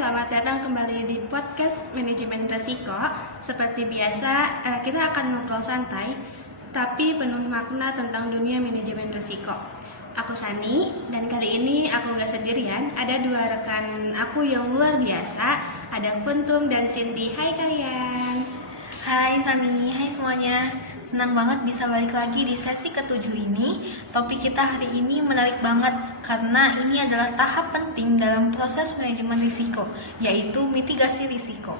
selamat datang kembali di podcast Manajemen Resiko. Seperti biasa, kita akan ngobrol santai, tapi penuh makna tentang dunia manajemen resiko. Aku Sani, dan kali ini aku nggak sendirian, ada dua rekan aku yang luar biasa, ada Kuntum dan Cindy. Hai kalian. Hai Sani, hai semuanya. Senang banget bisa balik lagi di sesi ke-7 ini. Topik kita hari ini menarik banget karena ini adalah tahap penting dalam proses manajemen risiko, yaitu mitigasi risiko.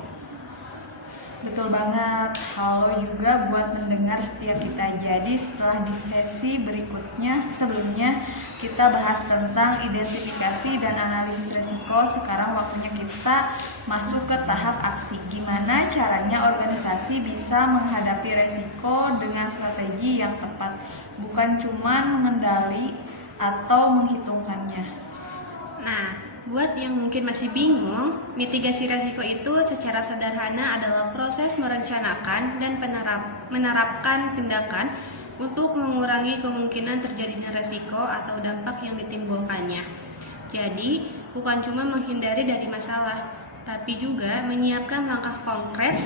Betul banget. Halo juga buat mendengar setiap kita. Jadi setelah di sesi sebelumnya kita bahas tentang identifikasi dan analisis risiko. Sekarang waktunya kita masuk ke tahap aksi. Gimana caranya organisasi bisa menghadapi risiko dengan strategi yang tepat, bukan cuma mengendali atau menghitungkannya. Nah, buat yang mungkin masih bingung, mitigasi risiko itu secara sederhana adalah proses merencanakan dan menerapkan tindakan untuk mengurangi kemungkinan terjadinya risiko atau dampak yang ditimbulkannya. Jadi, bukan cuma menghindari dari masalah, tapi juga menyiapkan langkah konkret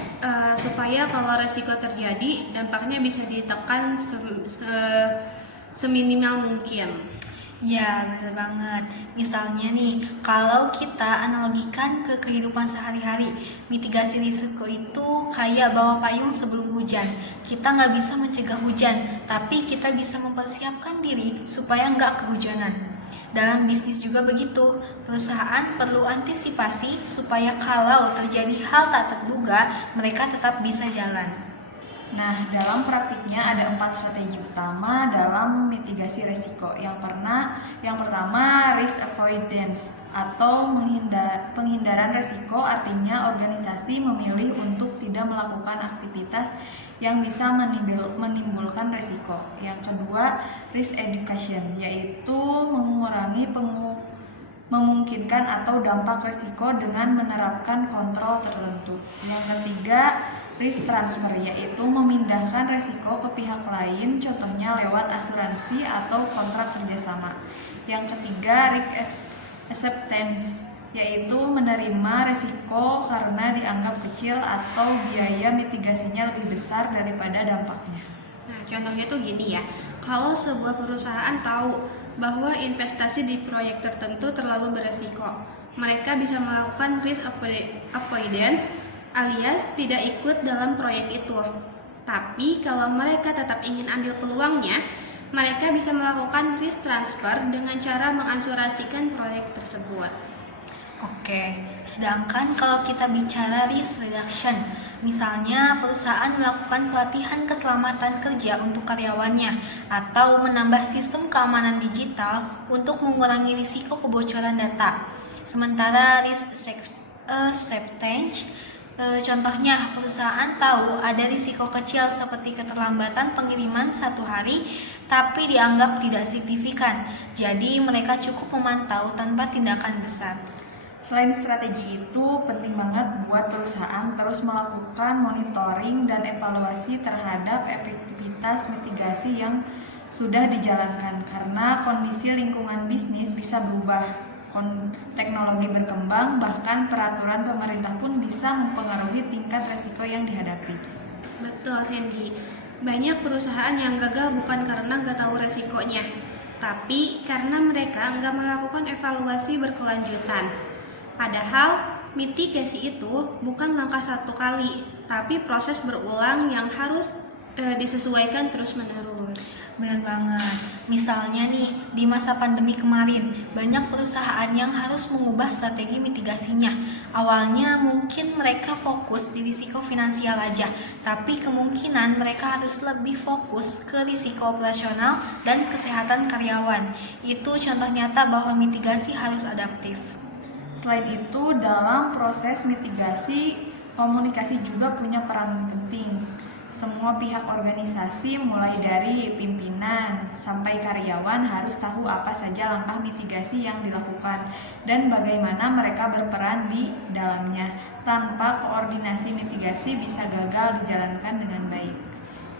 supaya kalau risiko terjadi, dampaknya bisa ditekan seminimal mungkin. Ya, benar banget. Misalnya nih, kalau kita analogikan ke kehidupan sehari-hari, mitigasi risiko itu kayak bawa payung sebelum hujan. Kita nggak bisa mencegah hujan, tapi kita bisa mempersiapkan diri supaya nggak kehujanan. Dalam bisnis juga begitu, perusahaan perlu antisipasi supaya kalau terjadi hal tak terduga, mereka tetap bisa jalan. Nah, dalam praktiknya ada 4 strategi utama dalam mitigasi risiko. Yang pertama, risk avoidance atau penghindaran risiko, artinya organisasi memilih untuk tidak melakukan aktivitas yang bisa menimbulkan risiko. Yang kedua, risk education, yaitu mengurangi memungkinkan atau dampak risiko dengan menerapkan kontrol tertentu. Yang ketiga, risk transfer, yaitu memindahkan risiko ke pihak lain, contohnya lewat asuransi atau kontrak kerjasama. Yang ketiga, risk acceptance, yaitu menerima risiko karena dianggap kecil atau biaya mitigasinya lebih besar daripada dampaknya. Nah, contohnya tuh gini ya, kalau sebuah perusahaan tahu bahwa investasi di proyek tertentu terlalu beresiko, mereka bisa melakukan risk avoidance alias tidak ikut dalam proyek itu. Tapi kalau mereka tetap ingin ambil peluangnya, mereka bisa melakukan risk transfer dengan cara mengasuransikan proyek tersebut. Oke, sedangkan kalau kita bicara risk reduction, misalnya perusahaan melakukan pelatihan keselamatan kerja untuk karyawannya atau menambah sistem keamanan digital untuk mengurangi risiko kebocoran data. Sementara risk acceptance, contohnya perusahaan tahu ada risiko kecil seperti keterlambatan pengiriman 1 hari tapi dianggap tidak signifikan, jadi mereka cukup memantau tanpa tindakan besar. Selain strategi itu, penting banget buat perusahaan terus melakukan monitoring dan evaluasi terhadap efektivitas mitigasi yang sudah dijalankan, karena kondisi lingkungan bisnis bisa berubah. Teknologi berkembang, bahkan peraturan pemerintah pun bisa mempengaruhi tingkat resiko yang dihadapi. Betul, Cindy. Banyak perusahaan yang gagal bukan karena nggak tahu resikonya, tapi karena mereka nggak melakukan evaluasi berkelanjutan. Padahal mitigasi itu bukan langkah satu kali, tapi proses berulang yang harus disesuaikan terus-menerus. Benar banget. Misalnya nih, di masa pandemi kemarin, banyak perusahaan yang harus mengubah strategi mitigasinya. Awalnya mungkin mereka fokus di risiko finansial aja, tapi kemungkinan mereka harus lebih fokus ke risiko operasional dan kesehatan karyawan. Itu contoh nyata bahwa mitigasi harus adaptif. Selain itu, dalam proses mitigasi, komunikasi juga punya peran penting. Semua pihak organisasi, mulai dari pimpinan sampai karyawan, harus tahu apa saja langkah mitigasi yang dilakukan dan bagaimana mereka berperan di dalamnya. Tanpa koordinasi, mitigasi bisa gagal dijalankan dengan baik.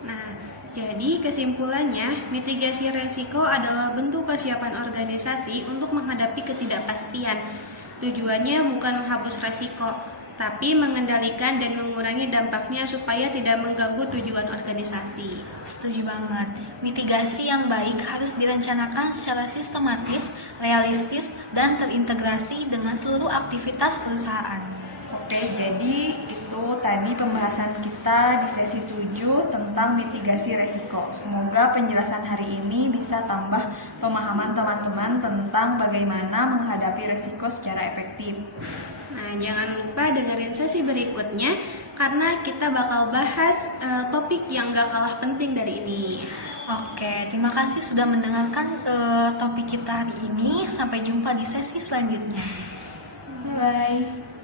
Nah, jadi kesimpulannya, mitigasi risiko adalah bentuk kesiapan organisasi untuk menghadapi ketidakpastian. Tujuannya bukan menghapus resiko, tapi mengendalikan dan mengurangi dampaknya supaya tidak mengganggu tujuan organisasi. Setuju banget. Mitigasi yang baik harus direncanakan secara sistematis, realistis, dan terintegrasi dengan seluruh aktivitas perusahaan. Oke, jadi itu tadi pembahasan kita di sesi 7 tentang mitigasi resiko. Semoga penjelasan hari ini bisa tambah pemahaman teman-teman tentang bagaimana menghadapi resiko secara efektif. Nah, jangan lupa dengerin sesi berikutnya karena kita bakal bahas topik yang gak kalah penting dari ini. Oke, terima kasih sudah mendengarkan topik kita hari ini. Sampai jumpa di sesi selanjutnya. Bye-bye.